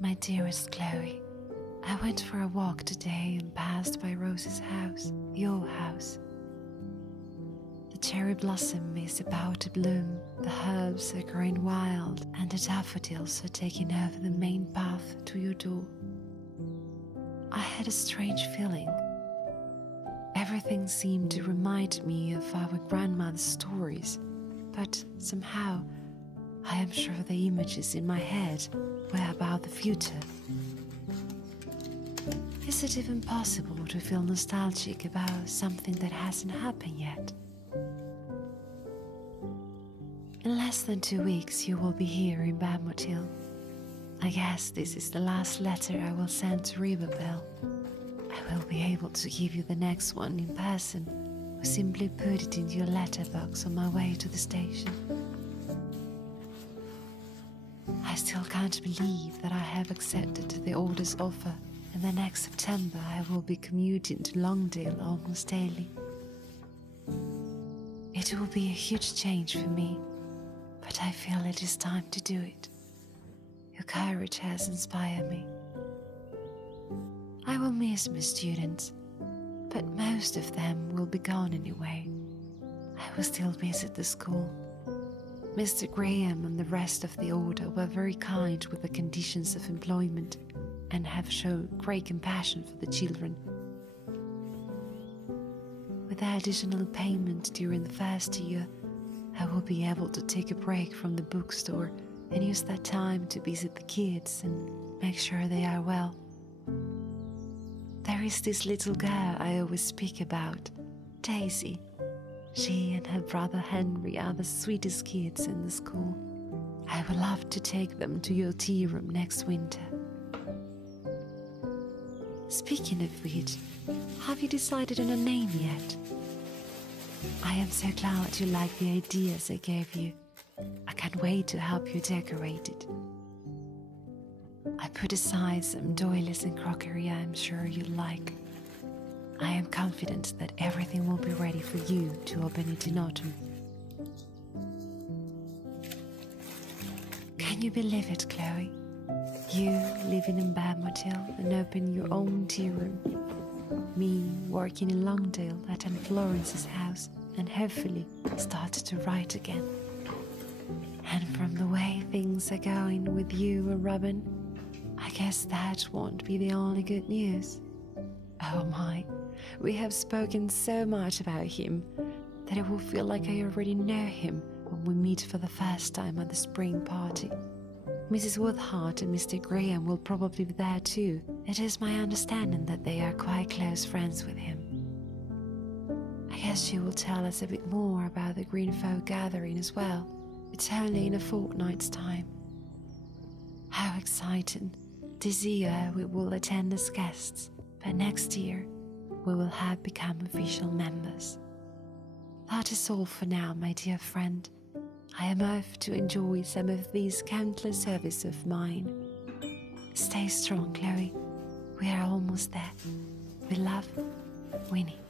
My dearest Chloe, I went for a walk today and passed by Rose's house, your house. The cherry blossom is about to bloom, the herbs are growing wild, and the daffodils are taking over the main path to your door. I had a strange feeling. Everything seemed to remind me of our grandmother's stories, but somehow I am sure the images in my head were about the future. Is it even possible to feel nostalgic about something that hasn't happened yet? In less than 2 weeks you will be here in Badmotil. I guess this is the last letter I will send to Riverbell. I will be able to give you the next one in person, or simply put it into your letterbox on my way to the station. I still can't believe that I have accepted the order's offer, and the next September I will be commuting to Longdale almost daily. It will be a huge change for me, but I feel it is time to do it. Your courage has inspired me. I will miss my students, but most of them will be gone anyway. I will still visit the school. Mr. Graham and the rest of the order were very kind with the conditions of employment and have shown great compassion for the children. With the additional payment during the first year, I will be able to take a break from the bookstore and use that time to visit the kids and make sure they are well. There is this little girl I always speak about, Daisy. She and her brother Henry are the sweetest kids in the school. I would love to take them to your tea room next winter. Speaking of which, have you decided on a name yet? I am so glad you like the ideas I gave you. I can't wait to help you decorate it. I put aside some doilies and crockery I am sure you'll like. I am confident that everything will be ready for you to open it in autumn. Can you believe it, Chloe? You living in Badmotil and opening your own tea room. Me working in Longdale at Aunt Florence's house and hopefully started to write again. And from the way things are going with you and Robin, I guess that won't be the only good news. Oh my, we have spoken so much about him that it will feel like I already know him when we meet for the first time at the spring party. Mrs. Woodhart and Mr. Graham will probably be there too. It is my understanding that they are quite close friends with him. I guess she will tell us a bit more about the Greenfolk gathering as well. It's only in a fortnight's time. How exciting! This year we will attend as guests, but next year we will have become official members. That is all for now, my dear friend. I am off to enjoy some of these countless services of mine. Stay strong, Chloe. We are almost there. With love, Winnie.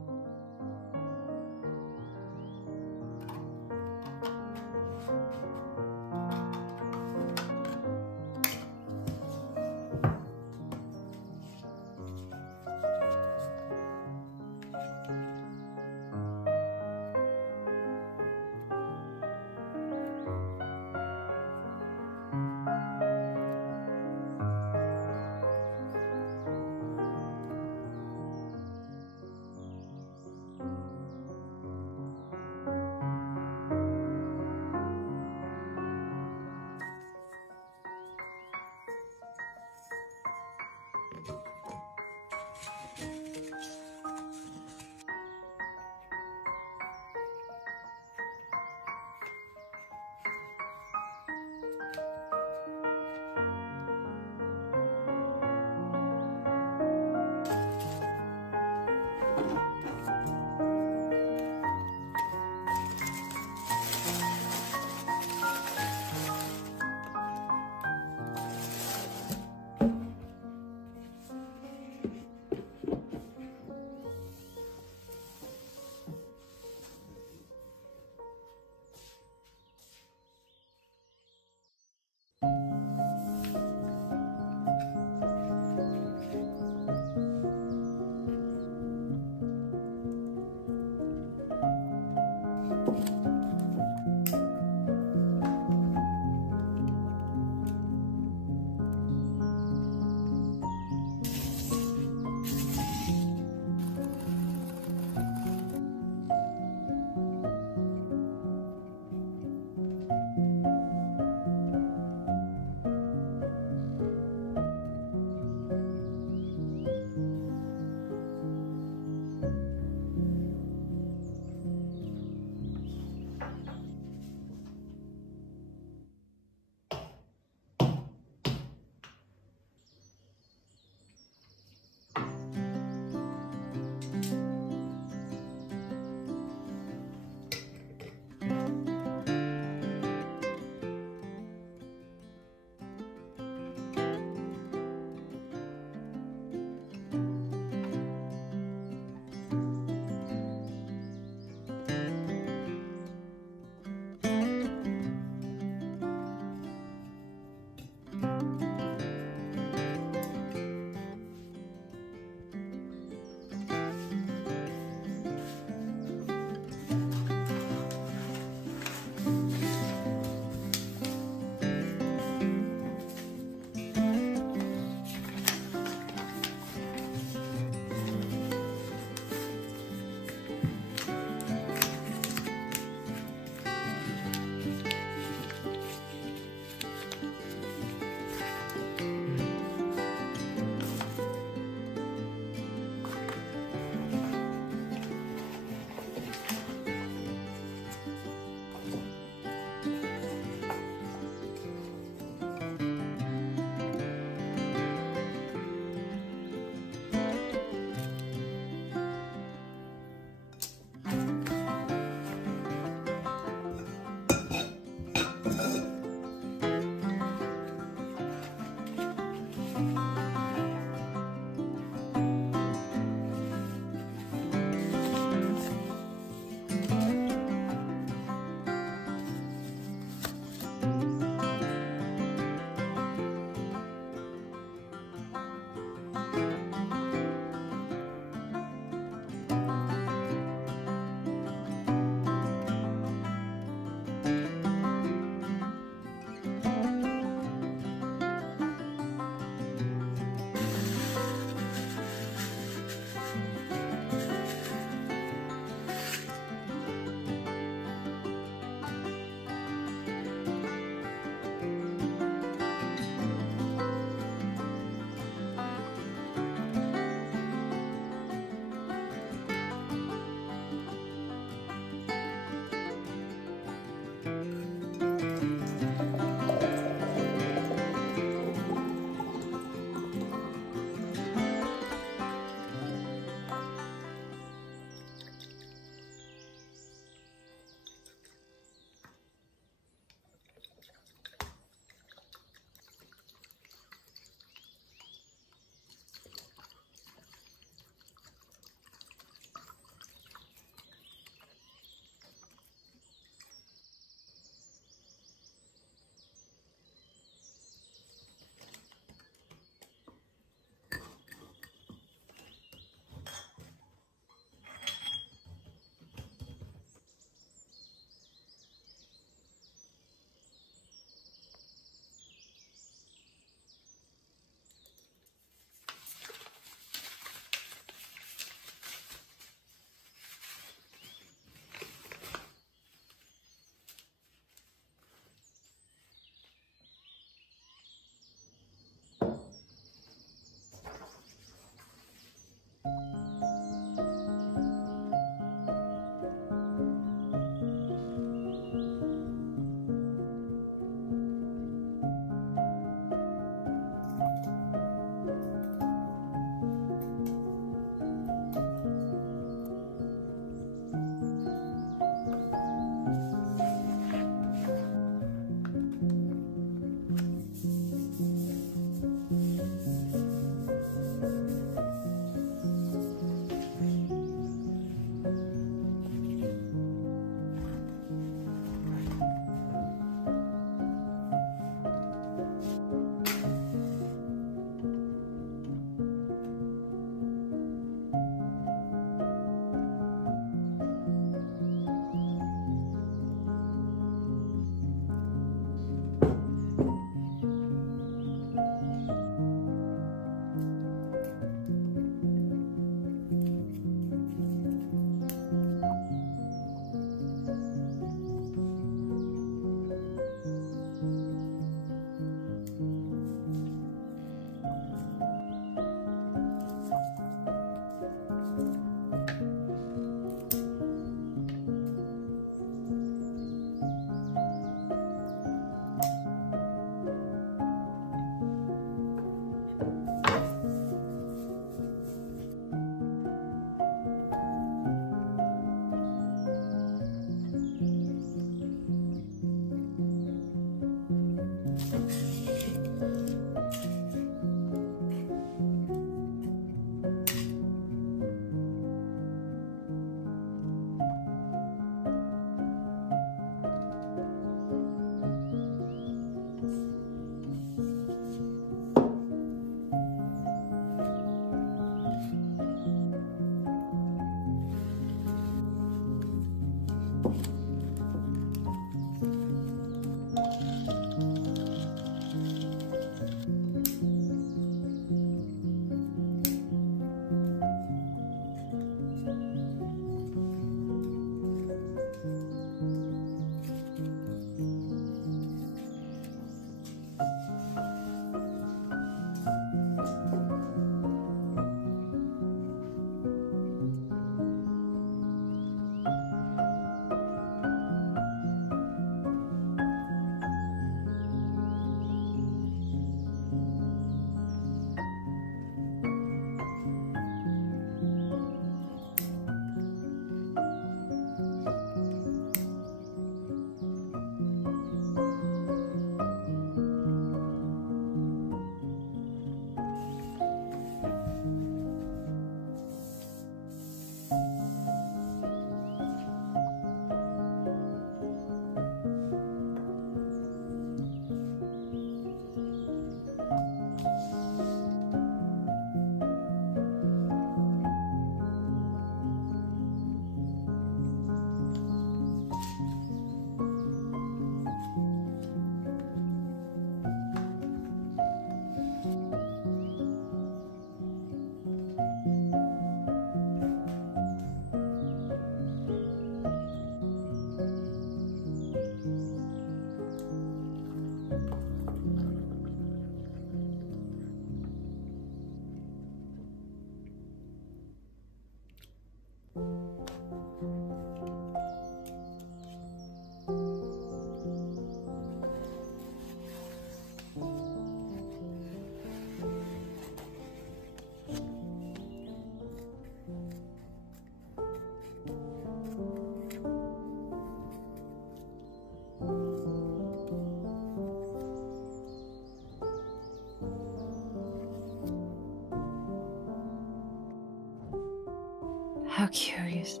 curious.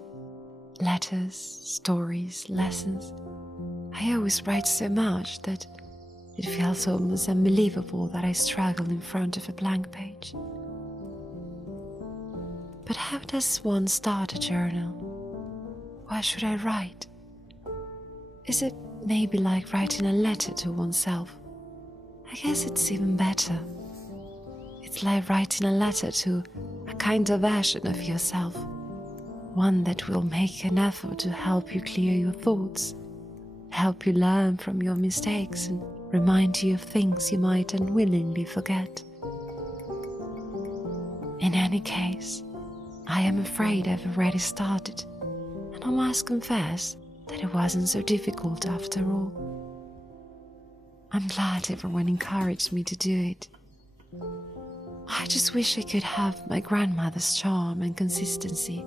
Letters, stories, lessons. I always write so much that it feels almost unbelievable that I struggle in front of a blank page. But how does one start a journal? What should I write? Is it maybe like writing a letter to oneself? I guess it's even better. It's like writing a letter to a kinder version of yourself, one that will make an effort to help you clear your thoughts, help you learn from your mistakes and remind you of things you might unwillingly forget. In any case, I am afraid I've already started, and I must confess that it wasn't so difficult after all. I'm glad everyone encouraged me to do it. I just wish I could have my grandmother's charm and consistency.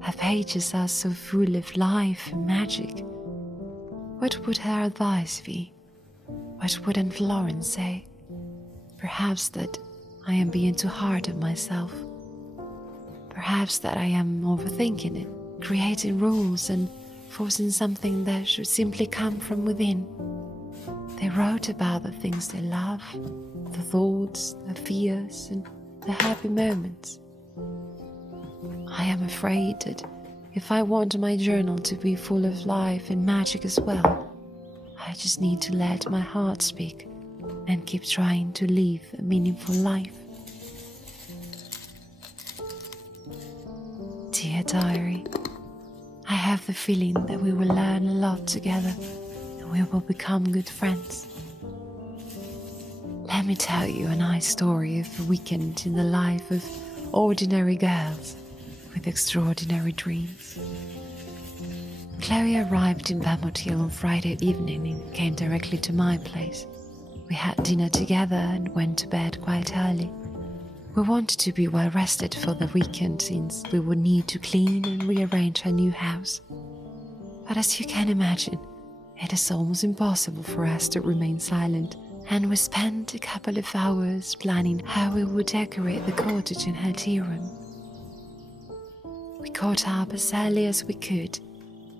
Her pages are so full of life and magic. What would her advice be? What would Aunt Florence say? Perhaps that I am being too hard on myself. Perhaps that I am overthinking it, creating rules and forcing something that should simply come from within. They wrote about the things they love, the thoughts, the fears, and the happy moments. I am afraid that if I want my journal to be full of life and magic as well, I just need to let my heart speak and keep trying to live a meaningful life. Dear diary, I have the feeling that we will learn a lot together and we will become good friends. Let me tell you a nice story of a weekend in the life of ordinary girls with extraordinary dreams. Chloe arrived in Vermont Hill on Friday evening and came directly to my place. We had dinner together and went to bed quite early. We wanted to be well rested for the weekend since we would need to clean and rearrange our new house. But as you can imagine, it is almost impossible for us to remain silent, and we spent a couple of hours planning how we would decorate the cottage in her tea room. We caught up as early as we could,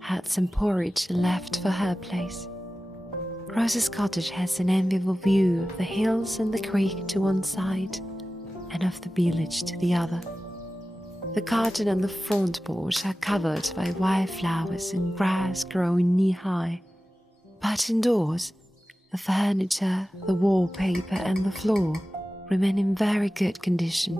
had some porridge and left for her place. Rose's cottage has an enviable view of the hills and the creek to one side, and of the village to the other. The garden and the front porch are covered by wildflowers and grass growing knee-high. But indoors, the furniture, the wallpaper and the floor remain in very good condition.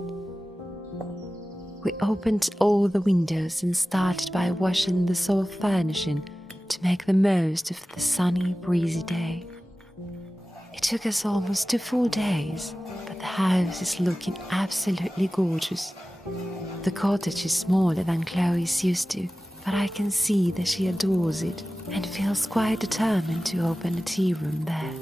We opened all the windows and started by washing the soft furnishing to make the most of the sunny, breezy day. It took us almost 2 full days, but the house is looking absolutely gorgeous. The cottage is smaller than Chloe is used to, but I can see that she adores it and feels quite determined to open a tea room there.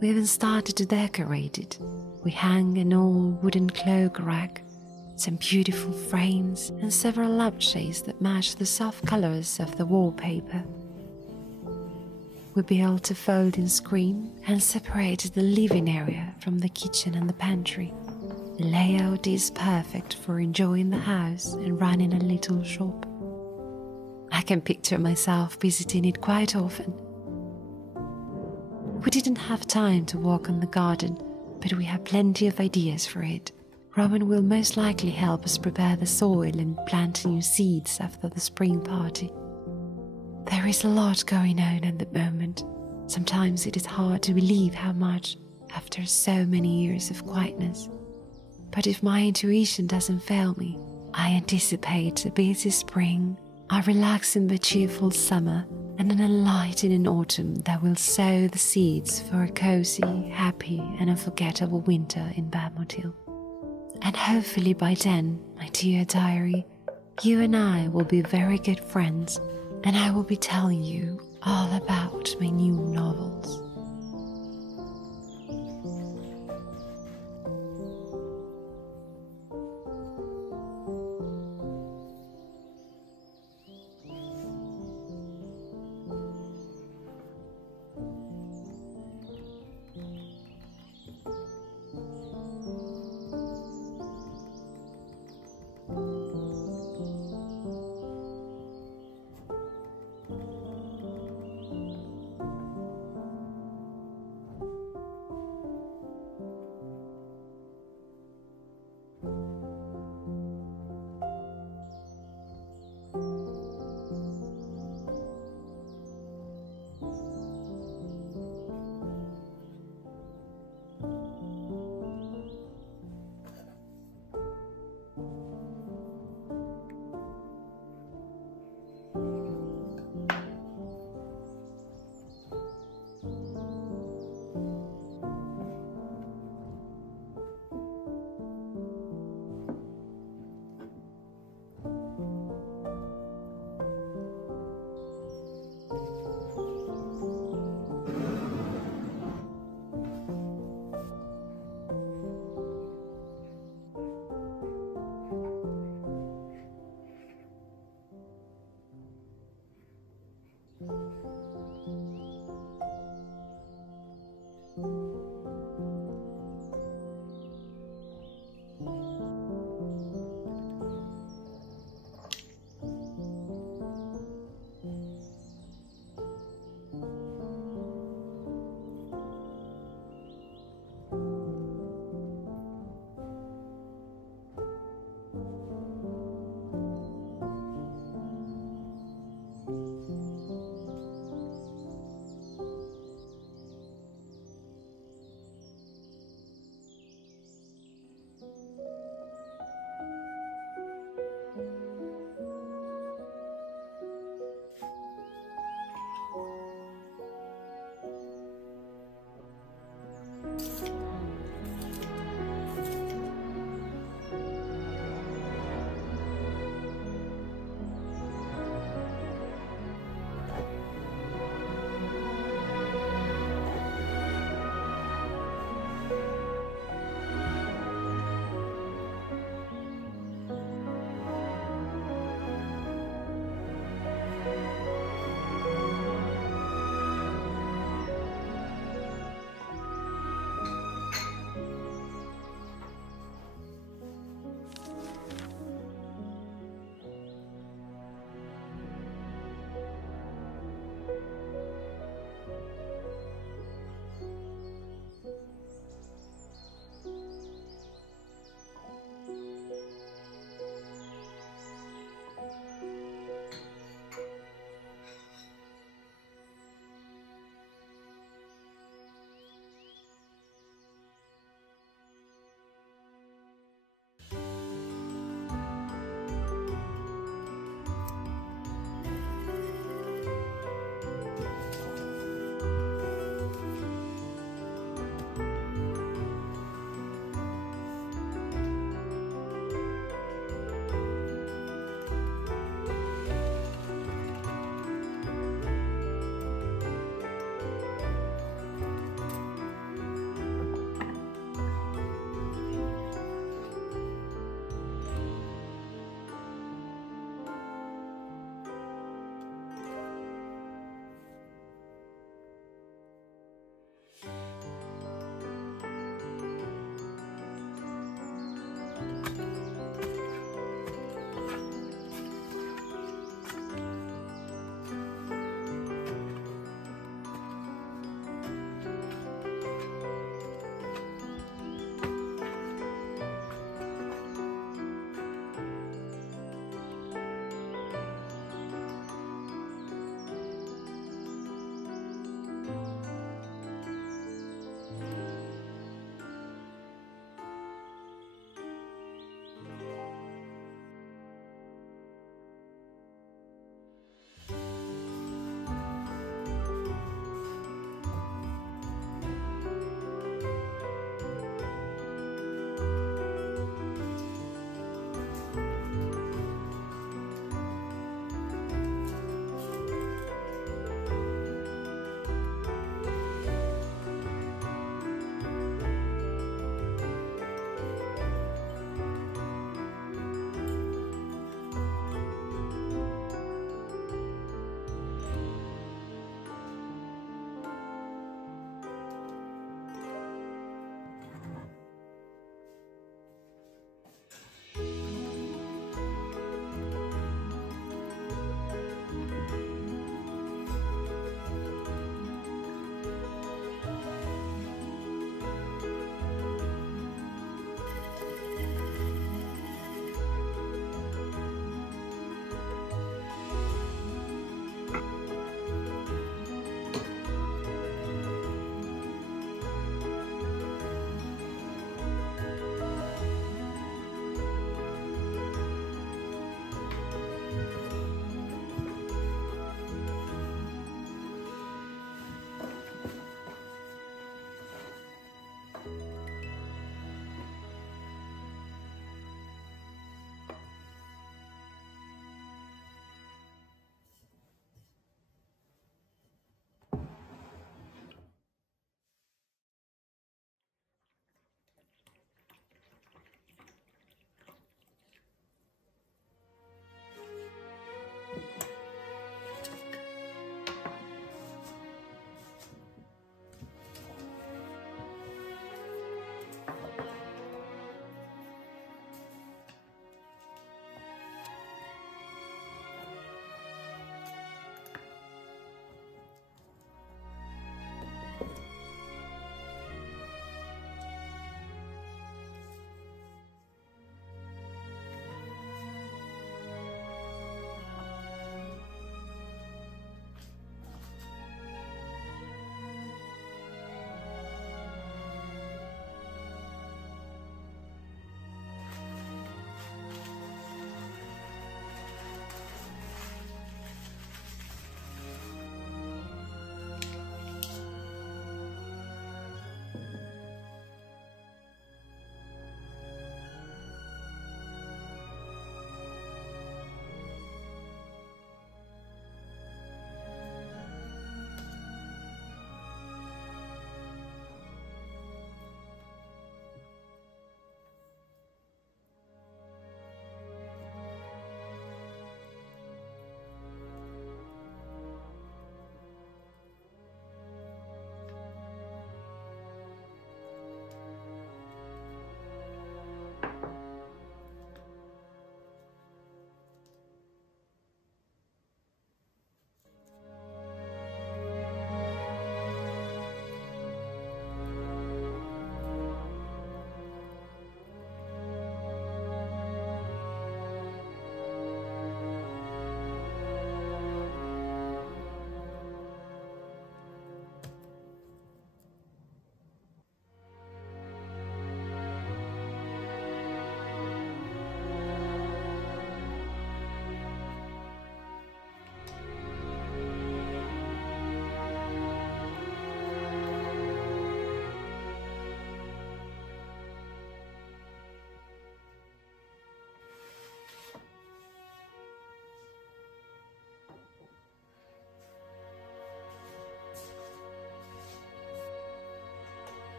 We even started to decorate it. We hung an old wooden cloak rack, some beautiful frames and several lampshades that match the soft colors of the wallpaper. We built a folding screen and separated the living area from the kitchen and the pantry. The layout is perfect for enjoying the house and running a little shop. I can picture myself visiting it quite often. We didn't have time to walk on the garden, but we have plenty of ideas for it. Roman will most likely help us prepare the soil and plant new seeds after the spring party. There is a lot going on at the moment. Sometimes it is hard to believe how much after so many years of quietness. But if my intuition doesn't fail me, I anticipate a busy spring, a relaxing but cheerful summer, and an enlightening autumn that will sow the seeds for a cozy, happy, and unforgettable winter in Vermont Hill. And hopefully by then, my dear diary, you and I will be very good friends, and I will be telling you all about my new novels.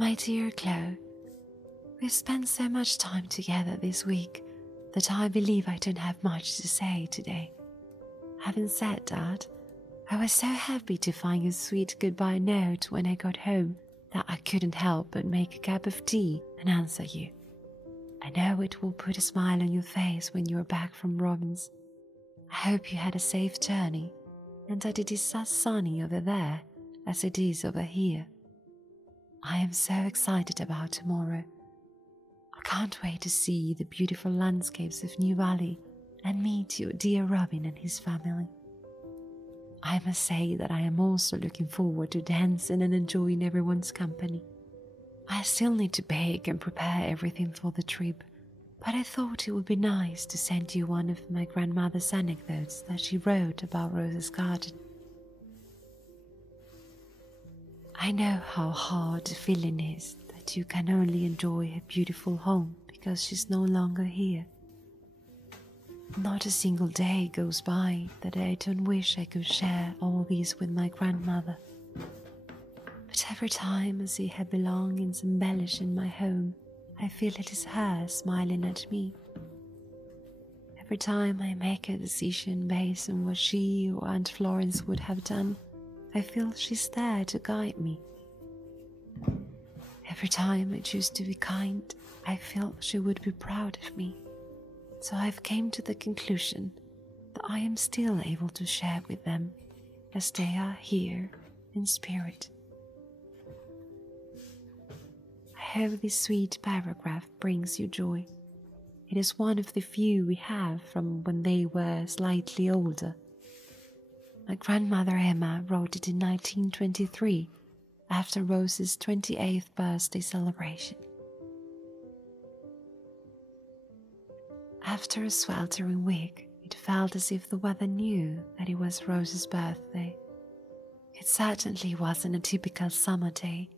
My dear Chloe, we've spent so much time together this week that I believe I don't have much to say today. Having said that, I was so happy to find your sweet goodbye note when I got home that I couldn't help but make a cup of tea and answer you. I know it will put a smile on your face when you're back from Robin's. I hope you had a safe journey and that it is as sunny over there as it is over here. I am so excited about tomorrow. I can't wait to see the beautiful landscapes of New Valley and meet your dear Robin and his family. I must say that I am also looking forward to dancing and enjoying everyone's company. I still need to bake and prepare everything for the trip, but I thought it would be nice to send you one of my grandmother's anecdotes that she wrote about Rose's garden. I know how hard the feeling is that you can only enjoy her beautiful home because she's no longer here. Not a single day goes by that I don't wish I could share all these with my grandmother. But every time I see her belongings embellished in my home, I feel it is her smiling at me. Every time I make a decision based on what she or Aunt Florence would have done, I feel she's there to guide me. Every time I choose to be kind, I feel she would be proud of me. So I've came to the conclusion that I am still able to share with them as they are here in spirit. I hope this sweet paragraph brings you joy. It is one of the few we have from when they were slightly older. My grandmother Emma wrote it in 1923 after Rose's 28th birthday celebration. After a sweltering week, it felt as if the weather knew that it was Rose's birthday. It certainly wasn't a typical summer day.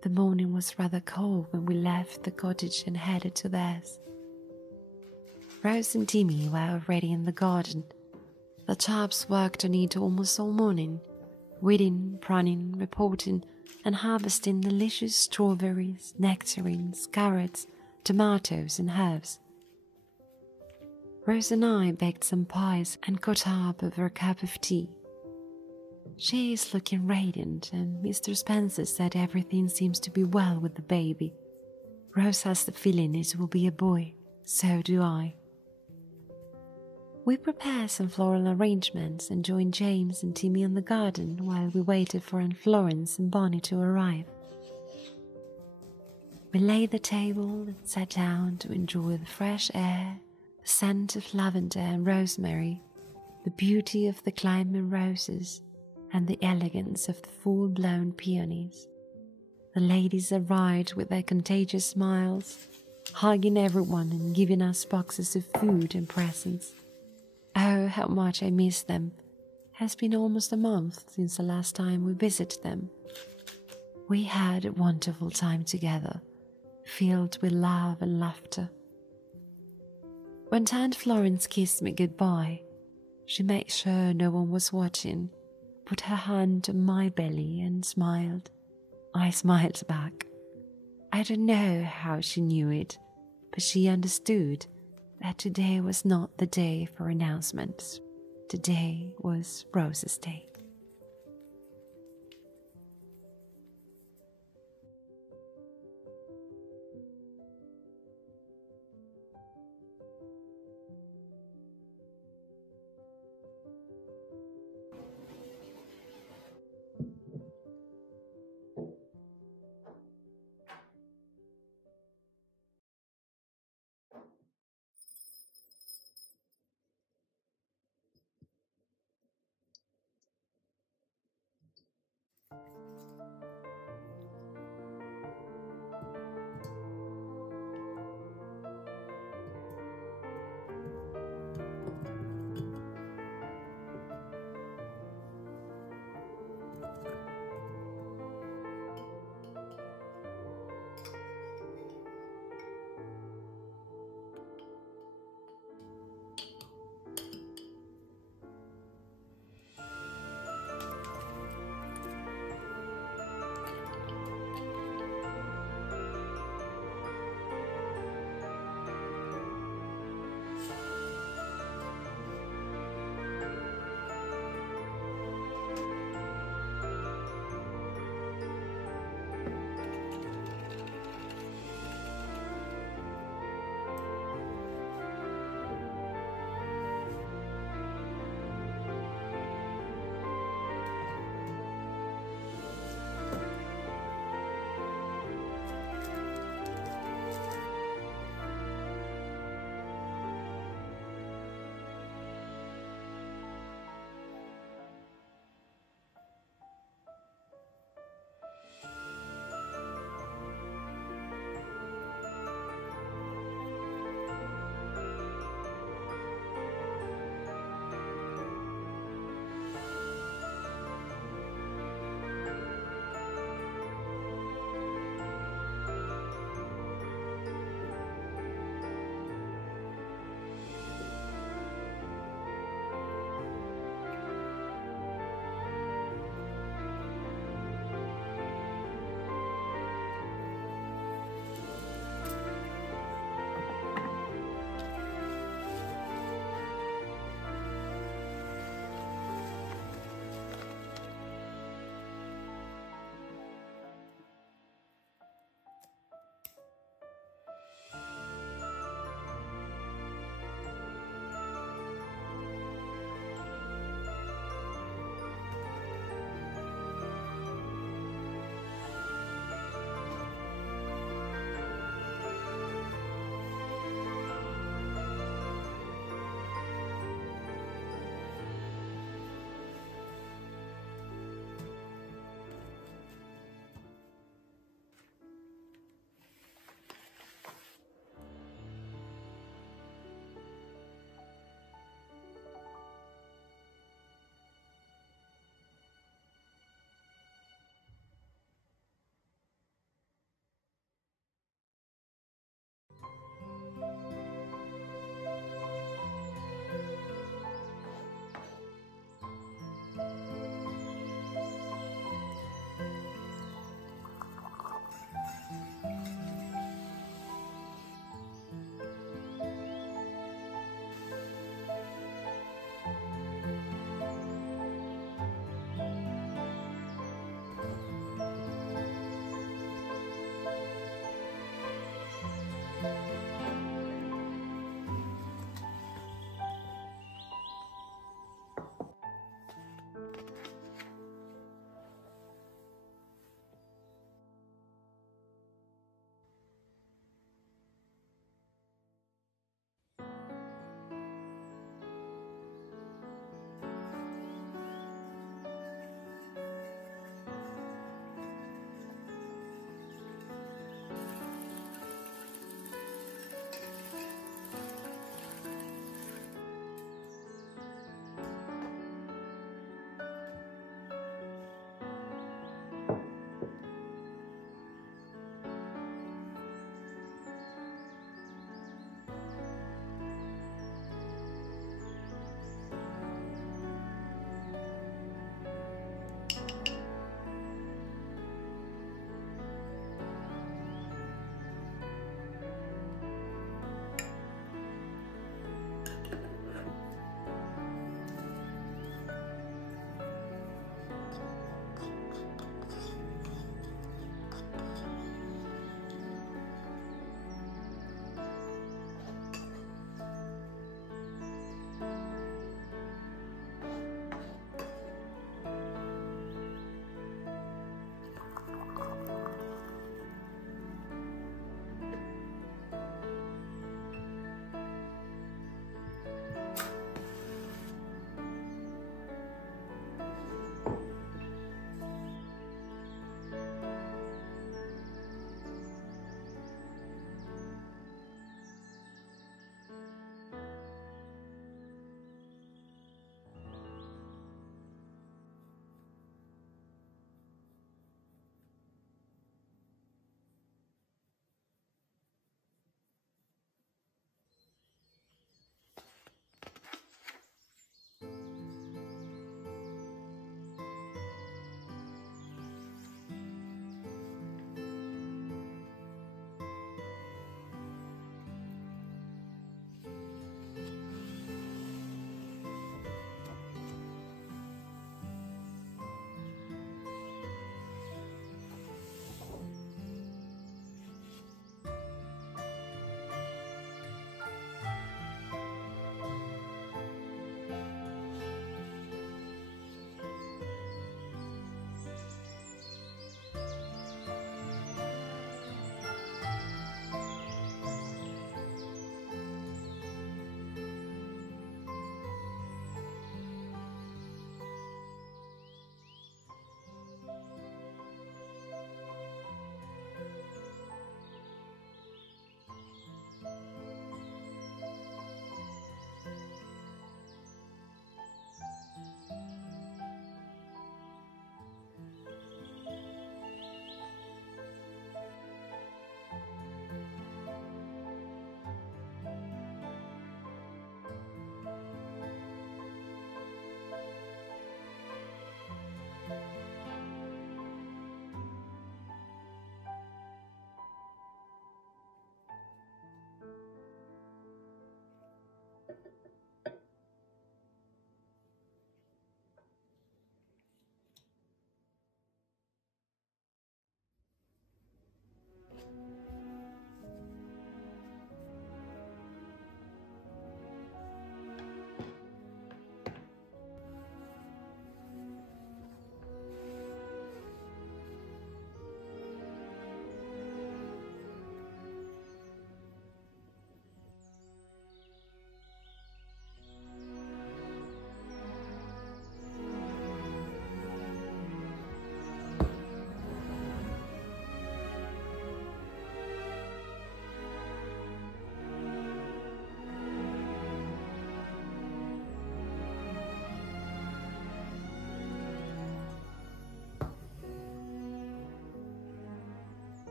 The morning was rather cold when we left the cottage and headed to theirs. Rose and Timmy were already in the garden. The chaps worked on it almost all morning, weeding, pruning, reporting, and harvesting delicious strawberries, nectarines, carrots, tomatoes, and herbs. Rose and I baked some pies and got up over a cup of tea. She is looking radiant, and Mr. Spencer said everything seems to be well with the baby. Rose has the feeling it will be a boy, so do I. We prepared some floral arrangements and joined James and Timmy in the garden while we waited for Aunt Florence and Bonnie to arrive. We laid the table and sat down to enjoy the fresh air, the scent of lavender and rosemary, the beauty of the climbing roses, and the elegance of the full-blown peonies. The ladies arrived with their contagious smiles, hugging everyone and giving us boxes of food and presents. Oh, how much I miss them. It has been almost a month since the last time we visited them. We had a wonderful time together, filled with love and laughter. When Aunt Florence kissed me goodbye, she made sure no one was watching, put her hand on my belly and smiled. I smiled back. I don't know how she knew it, but she understood that today was not the day for announcements. Today was Rose's day.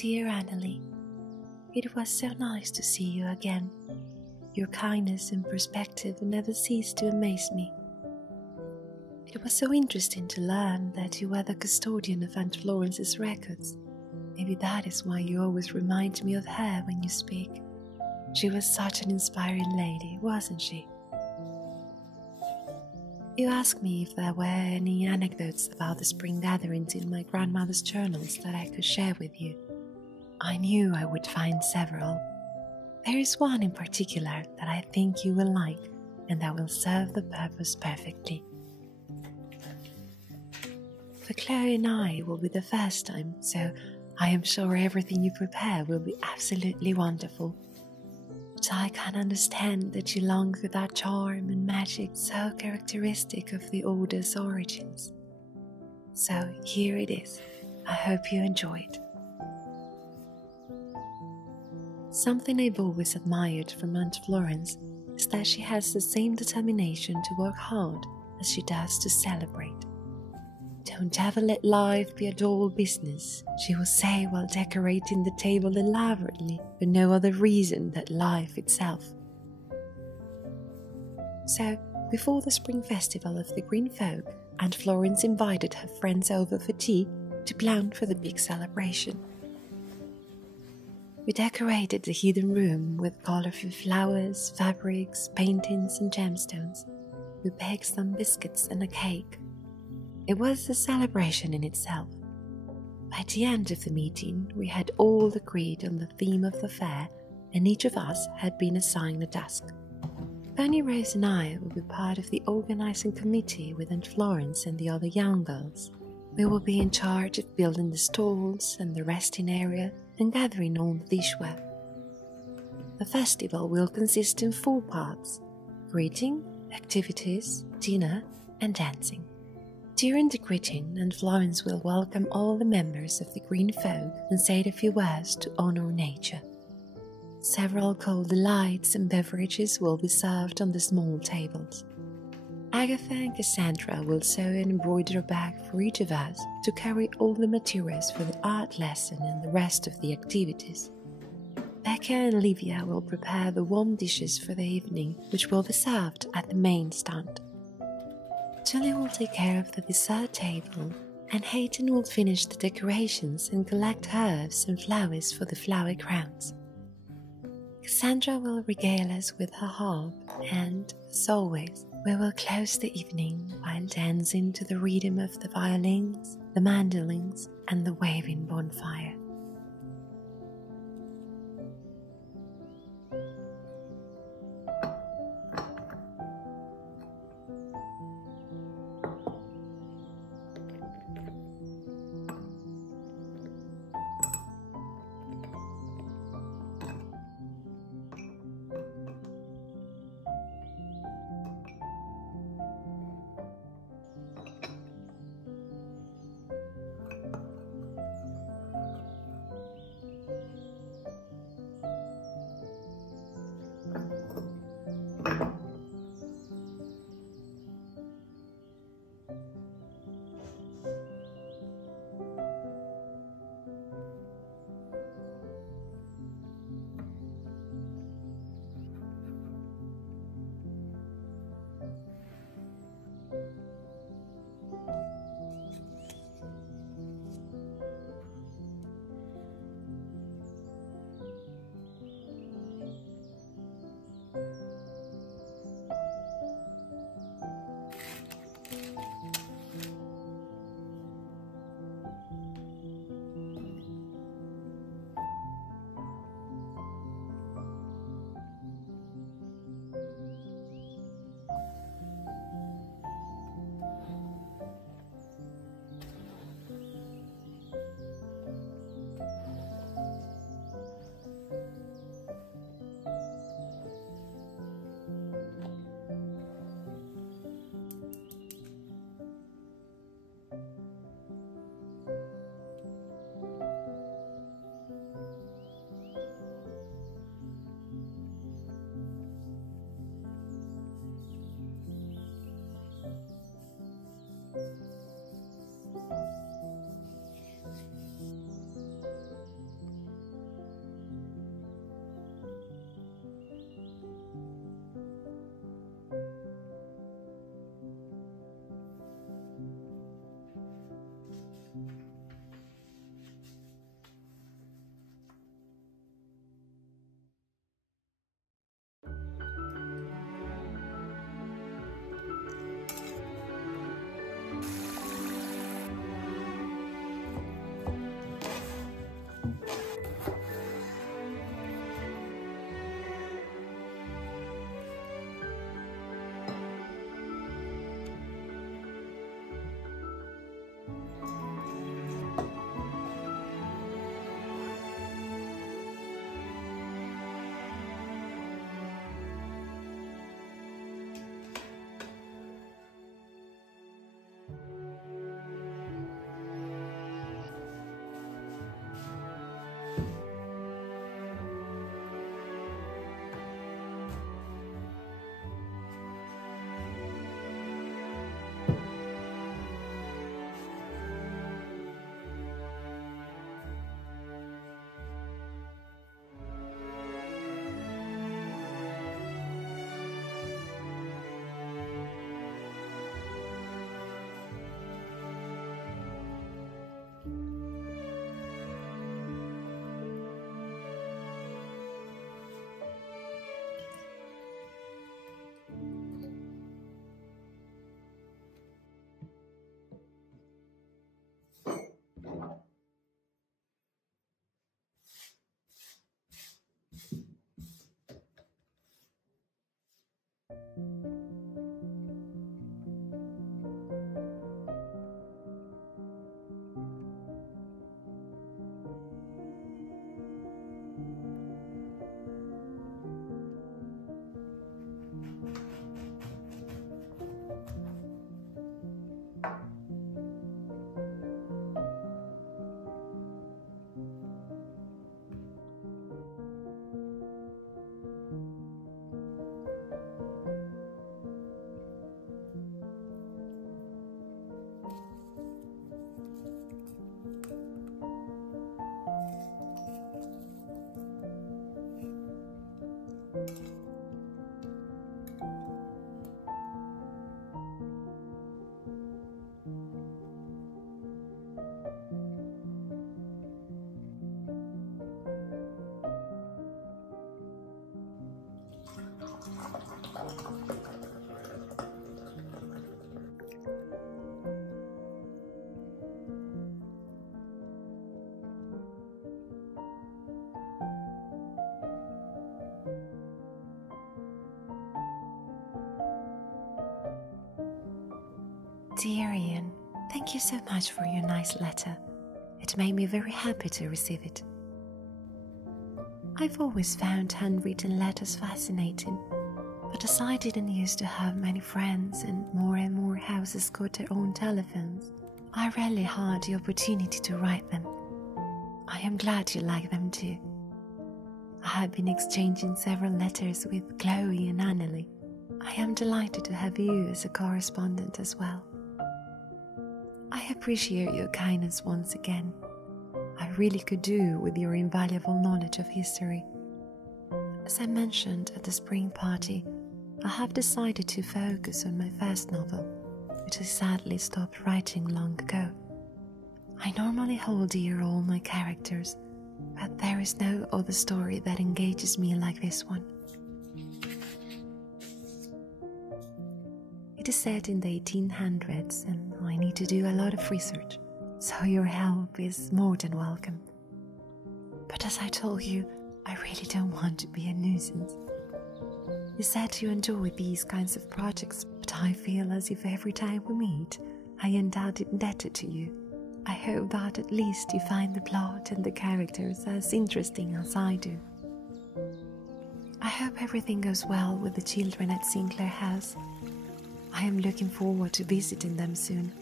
dear Annalie, it was so nice to see you again. Your kindness and perspective never ceased to amaze me. It was so interesting to learn that you were the custodian of Aunt Florence's records. Maybe that is why you always remind me of her when you speak. She was such an inspiring lady, wasn't she? You asked me if there were any anecdotes about the spring gatherings in my grandmother's journals that I could share with you. I knew I would find several. There is one in particular that I think you will like and that will serve the purpose perfectly. For Chloe and I will be the first time, so I am sure everything you prepare will be absolutely wonderful. But I can understand that you long for that charm and magic so characteristic of the Order's origins. So here it is. I hope you enjoy it. Something I've always admired from Aunt Florence is that she has the same determination to work hard as she does to celebrate. Don't ever let life be a dull business, she will say while decorating the table elaborately for no other reason than life itself. So, before the spring festival of the Green Folk, Aunt Florence invited her friends over for tea to plan for the big celebration. We decorated the hidden room with colorful flowers, fabrics, paintings and gemstones. We baked some biscuits and a cake. It was a celebration in itself. By the end of the meeting, we had all agreed on the theme of the fair, and each of us had been assigned a task. Bunny Rose and I will be part of the organizing committee with Aunt Florence and the other young girls. We will be in charge of building the stalls and the resting area and gathering all the dishware. The festival will consist in 4 parts: greeting, activities, dinner, and dancing. During the greeting, Aunt Florence will welcome all the members of the Green Folk and say a few words to honor nature. Several cold delights and beverages will be served on the small tables. Agatha and Cassandra will sew and embroider a bag for each of us to carry all the materials for the art lesson and the rest of the activities. Becca and Olivia will prepare the warm dishes for the evening, which will be served at the main stand. Julie will take care of the dessert table, and Hayden will finish the decorations and collect herbs and flowers for the flower crowns. Cassandra will regale us with her harp, and, as always, we will close the evening while dancing to the rhythm of the violins, the mandolins, and the waving bonfire. Dear Ian, thank you so much for your nice letter. It made me very happy to receive it. I've always found handwritten letters fascinating, but as I didn't used to have many friends and more houses got their own telephones, I rarely had the opportunity to write them. I am glad you like them too. I have been exchanging several letters with Chloe and Annalie. I am delighted to have you as a correspondent as well. I appreciate your kindness once again. I really could do with your invaluable knowledge of history. As I mentioned at the spring party, I have decided to focus on my first novel, which I sadly stopped writing long ago. I normally hold dear all my characters, but there is no other story that engages me like this one. It is set in the 1800s and I need to do a lot of research, so your help is more than welcome. But as I told you, I really don't want to be a nuisance. You said you enjoy these kinds of projects, but I feel as if every time we meet, I end up indebted to you. I hope that at least you find the plot and the characters as interesting as I do. I hope everything goes well with the children at Sinclair House. I am looking forward to visiting them soon.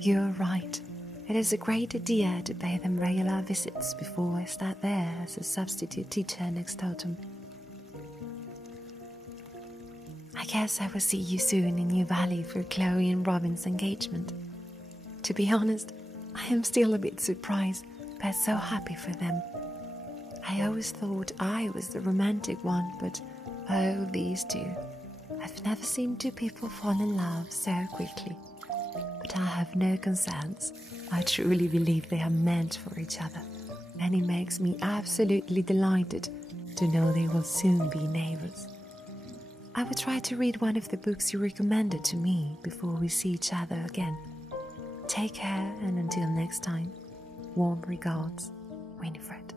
You're right. It is a great idea to pay them regular visits before I start there as a substitute teacher next autumn. I guess I will see you soon in New Valley for Chloe and Robin's engagement. To be honest, I am still a bit surprised, but so happy for them. I always thought I was the romantic one, but oh, these two. I've never seen two people fall in love so quickly. But I have no concerns. I truly believe they are meant for each other, and it makes me absolutely delighted to know they will soon be neighbors. I will try to read one of the books you recommended to me before we see each other again. Take care, and until next time, warm regards, Winifred.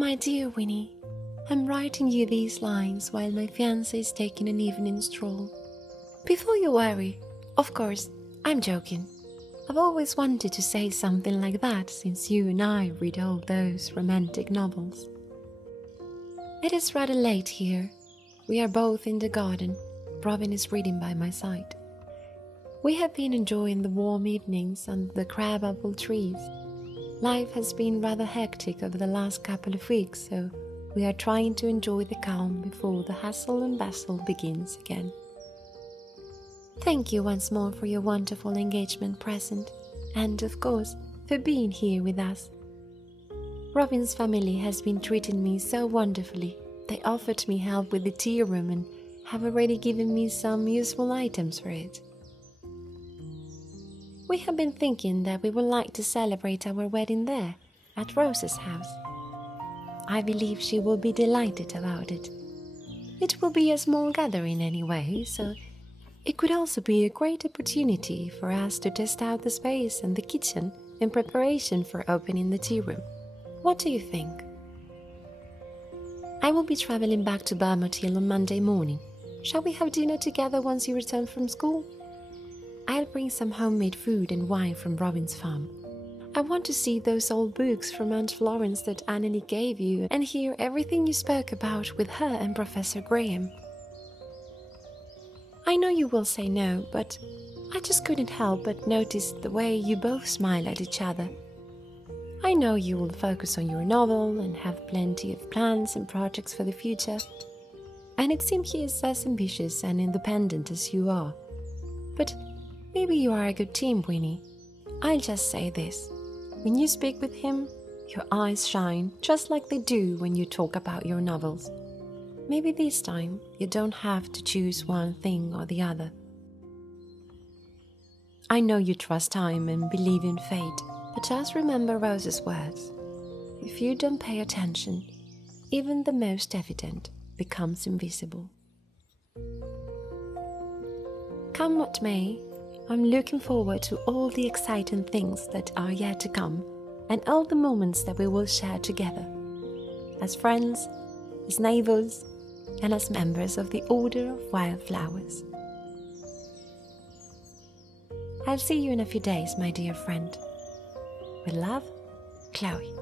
My dear Winnie, I'm writing you these lines while my fiancé is taking an evening stroll. Before you worry, of course, I'm joking. I've always wanted to say something like that since you and I read all those romantic novels. It is rather late here. We are both in the garden. Robin is reading by my side. We have been enjoying the warm evenings under the crabapple trees. Life has been rather hectic over the last couple of weeks, so we are trying to enjoy the calm before the hustle and bustle begins again. Thank you once more for your wonderful engagement present, and of course, for being here with us. Robin's family has been treating me so wonderfully. They offered me help with the tea room and have already given me some useful items for it. We have been thinking that we would like to celebrate our wedding there, at Rose's house. I believe she will be delighted about it. It will be a small gathering anyway, so it could also be a great opportunity for us to test out the space and the kitchen in preparation for opening the tea room. What do you think? I will be traveling back to Bermond Hill on Monday morning. Shall we have dinner together once you return from school? I'll bring some homemade food and wine from Robin's farm. I want to see those old books from Aunt Florence that Annelie gave you and hear everything you spoke about with her and Professor Graham. I know you will say no, but I just couldn't help but notice the way you both smile at each other. I know you will focus on your novel and have plenty of plans and projects for the future. And it seems he is as ambitious and independent as you are. But maybe you are a good team, Winnie. I'll just say this. When you speak with him, your eyes shine just like they do when you talk about your novels. Maybe this time you don't have to choose one thing or the other. I know you trust time and believe in fate, but just remember Rose's words. If you don't pay attention, even the most evident becomes invisible. Come what may, I'm looking forward to all the exciting things that are yet to come and all the moments that we will share together, as friends, as neighbors, and as members of the Order of Wildflowers. I'll see you in a few days, my dear friend. With love, Chloe.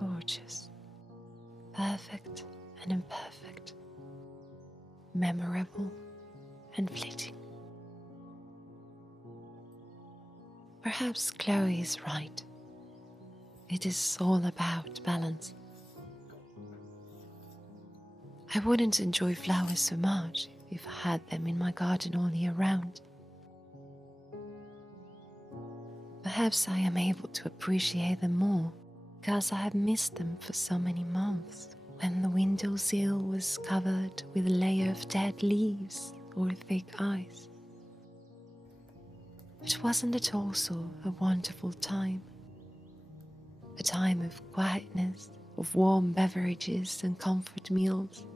Gorgeous, perfect and imperfect, memorable and fleeting. Perhaps Chloe is right. It is all about balance. I wouldn't enjoy flowers so much if I had them in my garden all year round. Perhaps I am able to appreciate them more because I have missed them for so many months when the windowsill was covered with a layer of dead leaves or thick ice. But wasn't it also a wonderful time? A time of quietness, of warm beverages and comfort meals,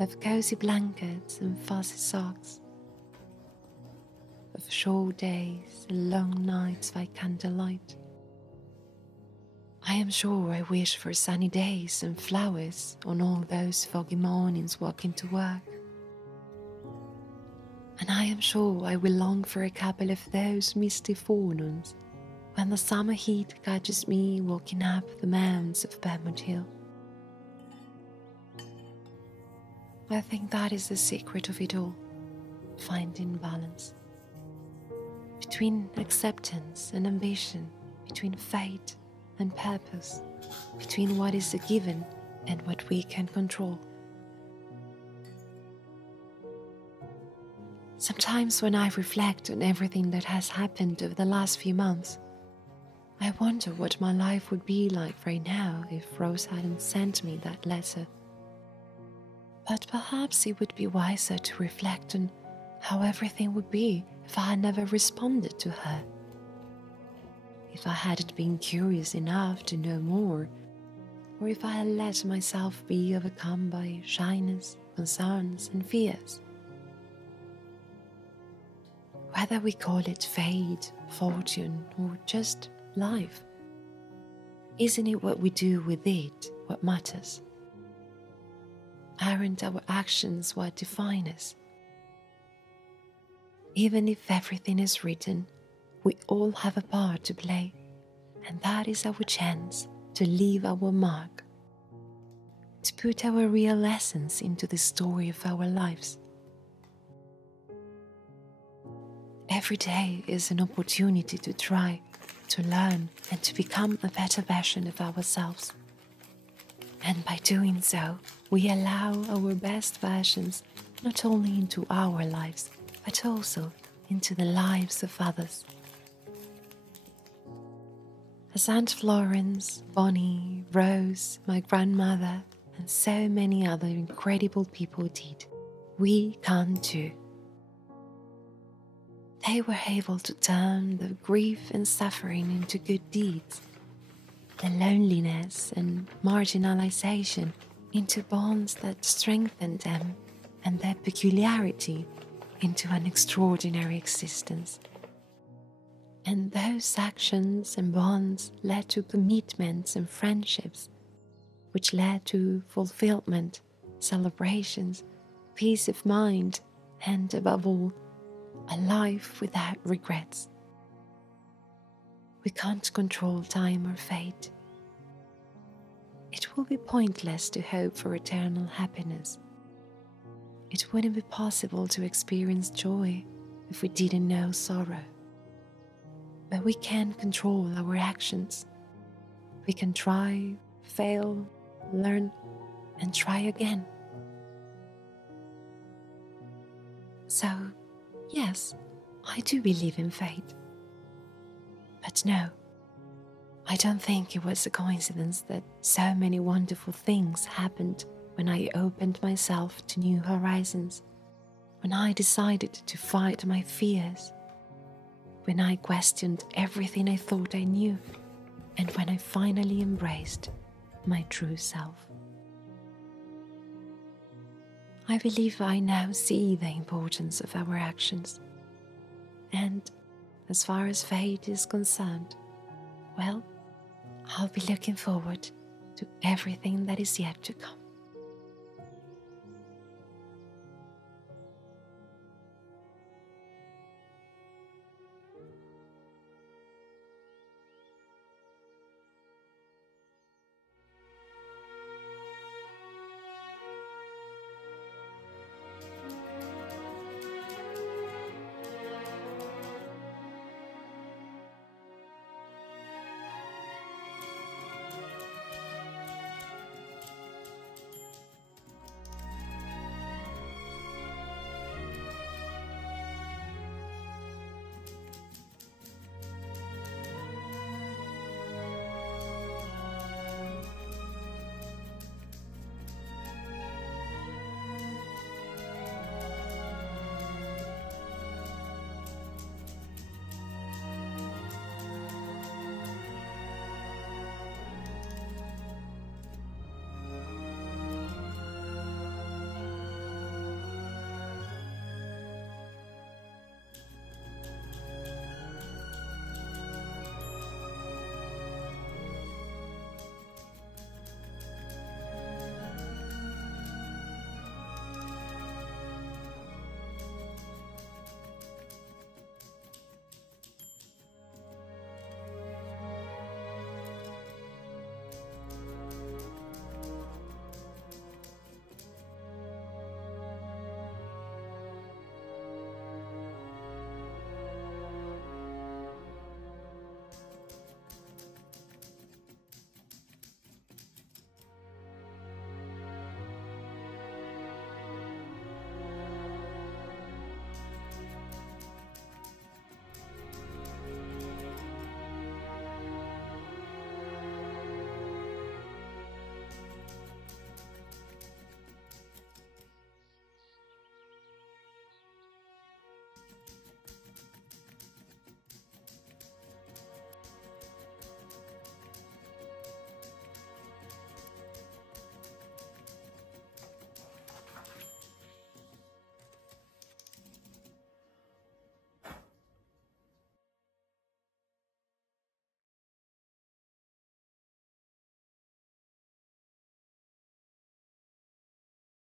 of cozy blankets and fuzzy socks, of short days and long nights by candlelight. I am sure I wish for sunny days and flowers on all those foggy mornings walking to work. And I am sure I will long for a couple of those misty forenoons when the summer heat catches me walking up the mounds of Bermud Hill. I think that is the secret of it all, finding balance between acceptance and ambition, between fate and purpose, between what is a given and what we can control. Sometimes when I reflect on everything that has happened over the last few months, I wonder what my life would be like right now if Rose hadn't sent me that letter. But perhaps it would be wiser to reflect on how everything would be if I had never responded to her. If I hadn't been curious enough to know more, or if I had let myself be overcome by shyness, concerns, and fears. Whether we call it fate, fortune, or just life, isn't it what we do with it what matters? Aren't our actions what define us? Even if everything is written, we all have a part to play, and that is our chance to leave our mark, to put our real essence into the story of our lives. Every day is an opportunity to try, to learn, and to become a better version of ourselves. And by doing so, we allow our best versions not only into our lives, but also into the lives of others. As Aunt Florence, Bonnie, Rose, my grandmother, and so many other incredible people did, we can too. They were able to turn the grief and suffering into good deeds, the loneliness and marginalization into bonds that strengthened them, and their peculiarity into an extraordinary existence. And those actions and bonds led to commitments and friendships, which led to fulfillment, celebrations, peace of mind, and above all, a life without regrets. We can't control time or fate. It will be pointless to hope for eternal happiness. It wouldn't be possible to experience joy if we didn't know sorrow. But we can control our actions. We can try, fail, learn, and try again. So, yes, I do believe in fate. But no, I don't think it was a coincidence that so many wonderful things happened when I opened myself to new horizons, when I decided to fight my fears, when I questioned everything I thought I knew, and when I finally embraced my true self. I believe I now see the importance of our actions, and as far as fate is concerned, well, I'll be looking forward to everything that is yet to come.